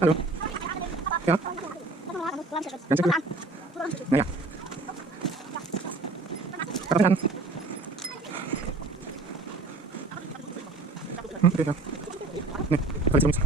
Hallo. Ja. Ganz gut. Naja. Warte an. Okay, ja. Nee, falls ihr uns.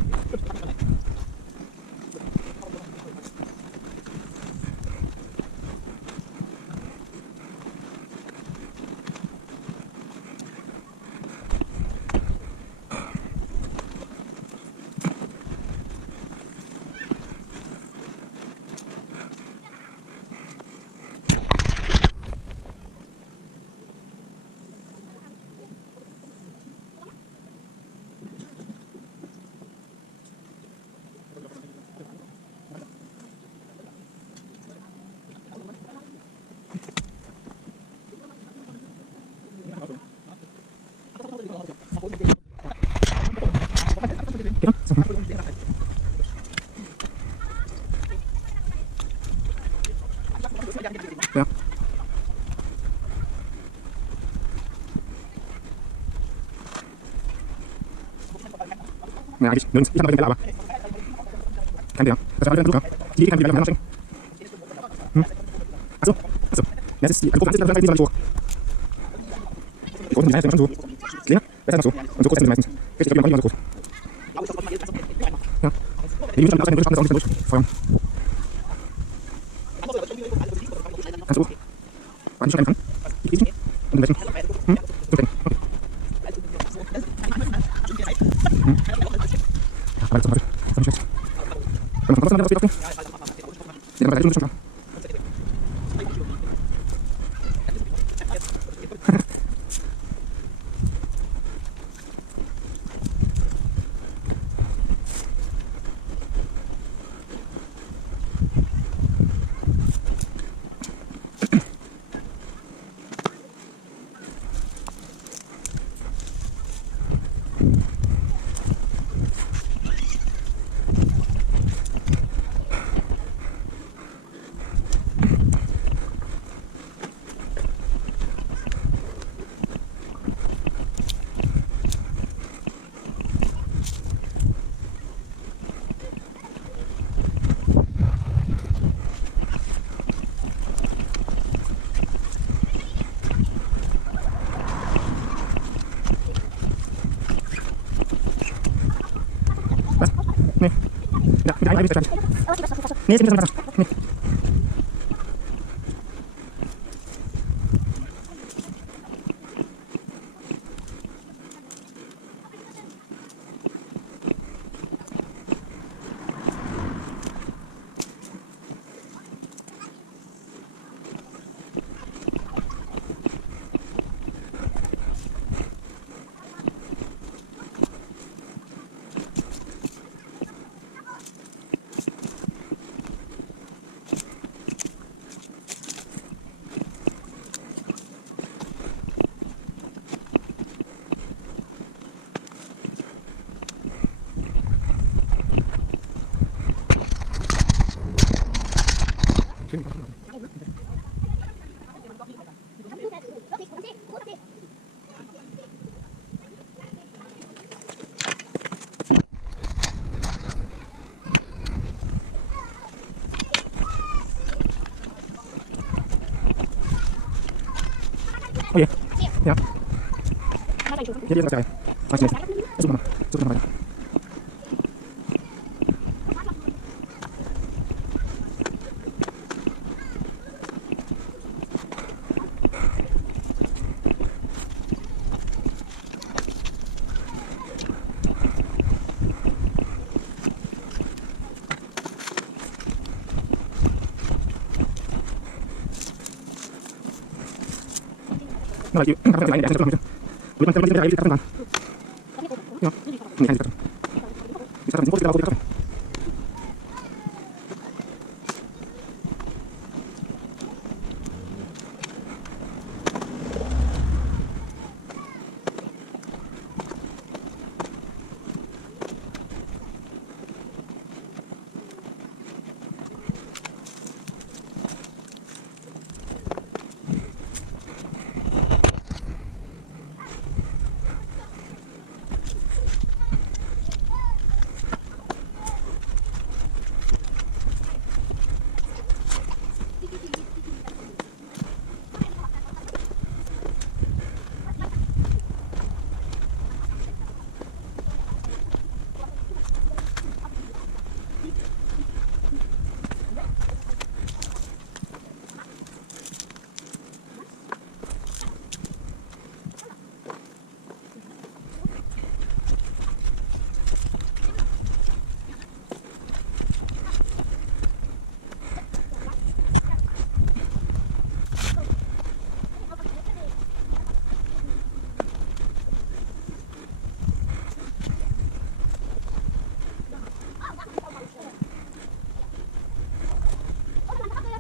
Ja. Ja, eigentlich nirgends. Ich habe aber kein der. Das war alles super. Die kann wieder nachschicken. Achso. Ja, das ist die große Ansicht, das ist hoch. Die großen Designs sind schon so. Kleiner, besser noch so. Und so groß sind sie meistens. Richtig, ich glaube, die waren so groß. Ja. Die müssen schon auch nicht durchfeuern. Kannst du hoch? Wann ich schreiben kann? Die Krisen? Und in welchen? So denn. Okay. Ja, aber das ist doch nicht schlecht. Wenn man trotzdem mal wieder was geht, ja, aber 3 Stunden schon klar. Was? Nee. Ja, mit einem ist der Stand. Nee, ist nicht das Wasser. Nee. Oh je. Ja. Hier ist das geil. Weiß nicht. Versuchen wir mal. Versuchen wir mal weiter. Na, die kann man die eine erste Stunde. Und man kann die drei Karten. Ja. Nee, keine Karten. Die Karten sind groß, die Karten.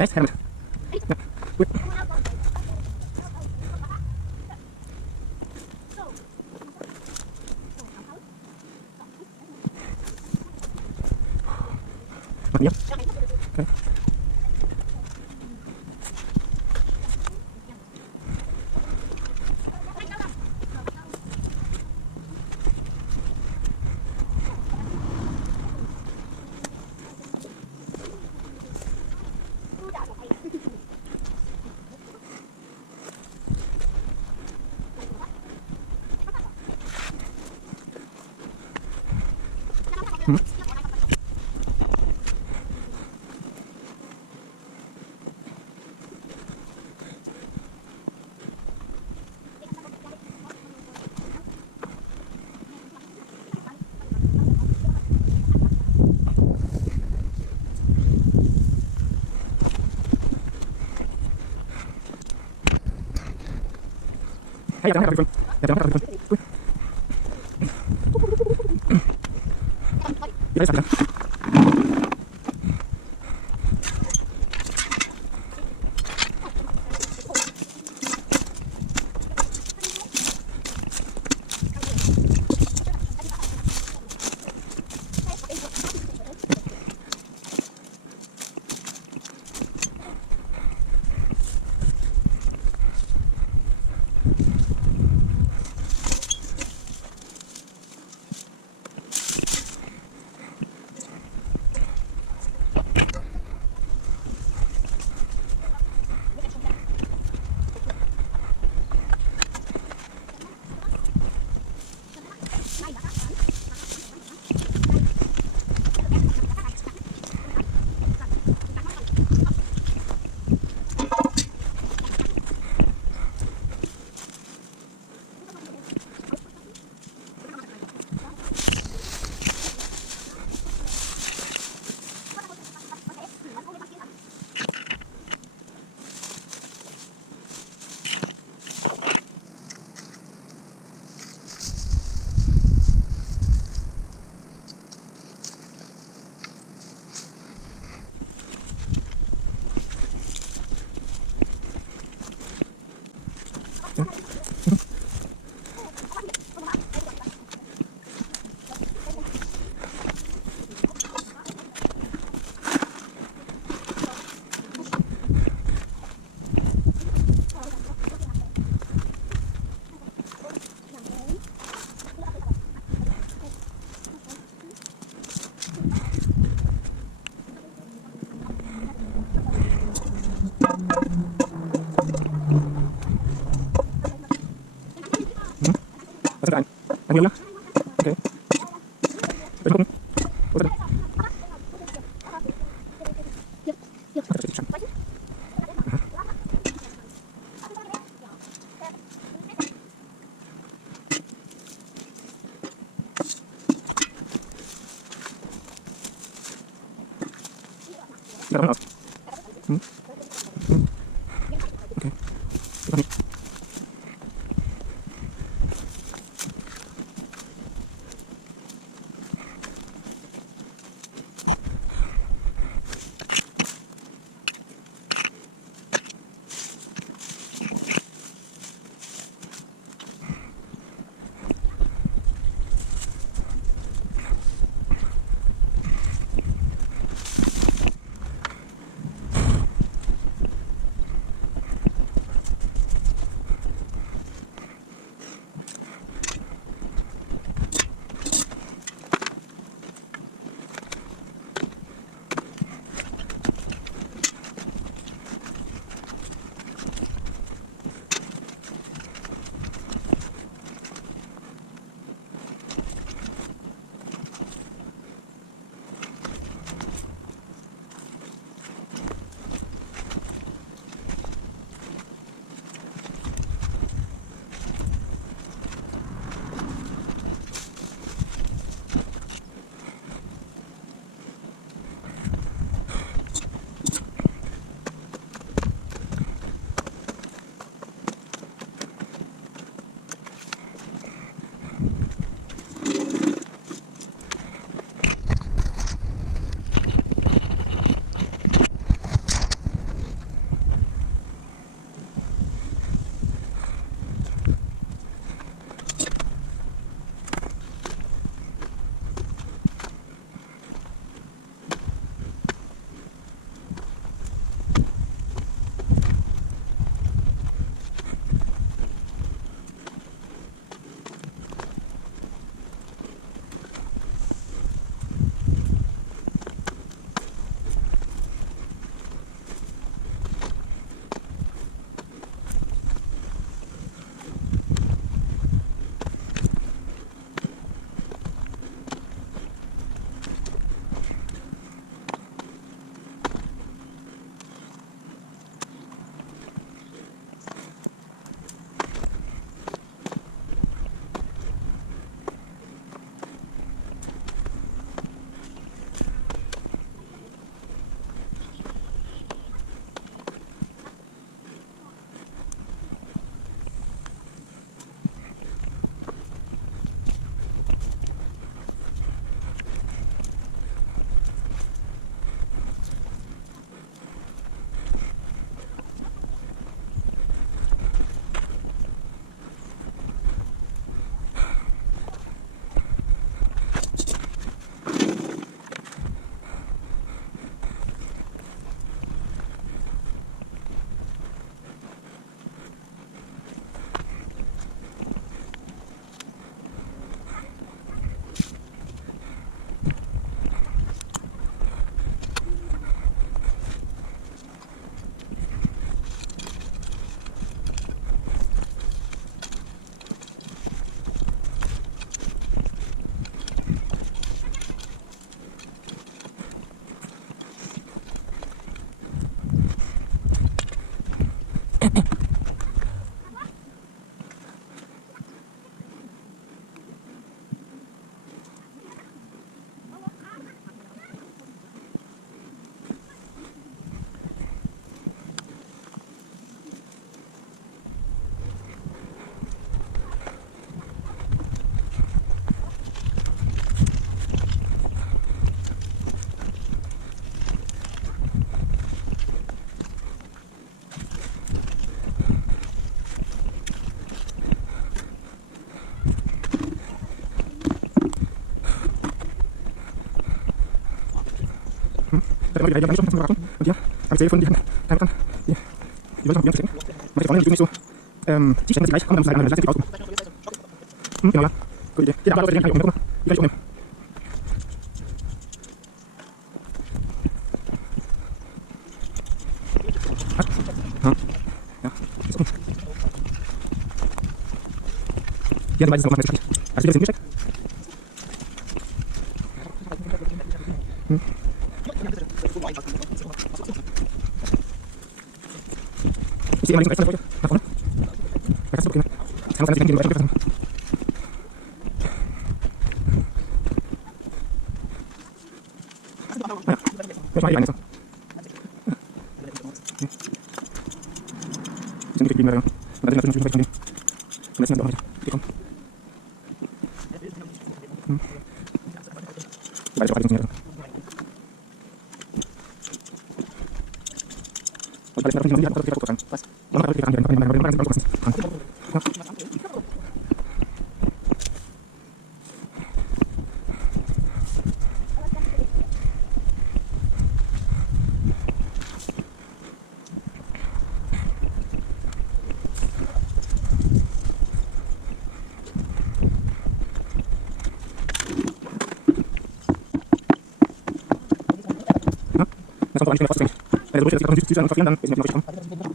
Nice, hand. Yeah. Good. Yep. Okay. Hey, jangan kaki pun. Jangan kaki pun. Ya, saya. Anh hiểu nhá. Ok. Tôi không. Tôi đây. Đã đóng rồi. Ok. Tôi Da immer wieder eine Stunde warten und ja, habe ich von die Hand. Dann die wollte noch probieren zu sehen. Aber ich wollte nicht so die stellen gleich, aber dann lassen sie rauskommen. Genau, ja. Gute Idee. Die Arbeit Leute, die kann ich umnehmen. Die kann ich umnehmen. Ja. Hier an der Seite ist noch mal richtig. Also wieder sind gecheckt. Ich sehe immer links und rechts von der Folge. Nach vorne. Da kannst du okay. Es kann auch sein, dass die Hände weiter haben. Ja. Ich mache die eine so. Die sind nicht geblieben, ja. Und dann sind natürlich noch von dem. Und jetzt sind wir auch weiter gekommen. Beide funktioniert. Und bei der Schnelle noch nicht rein. Was? Noch mal rein, das kommt aber nicht mehr vorzustellen. Weil der Brüche, dass ich auf den Süd sein und verfehlen, dann ist mir noch nicht kommen.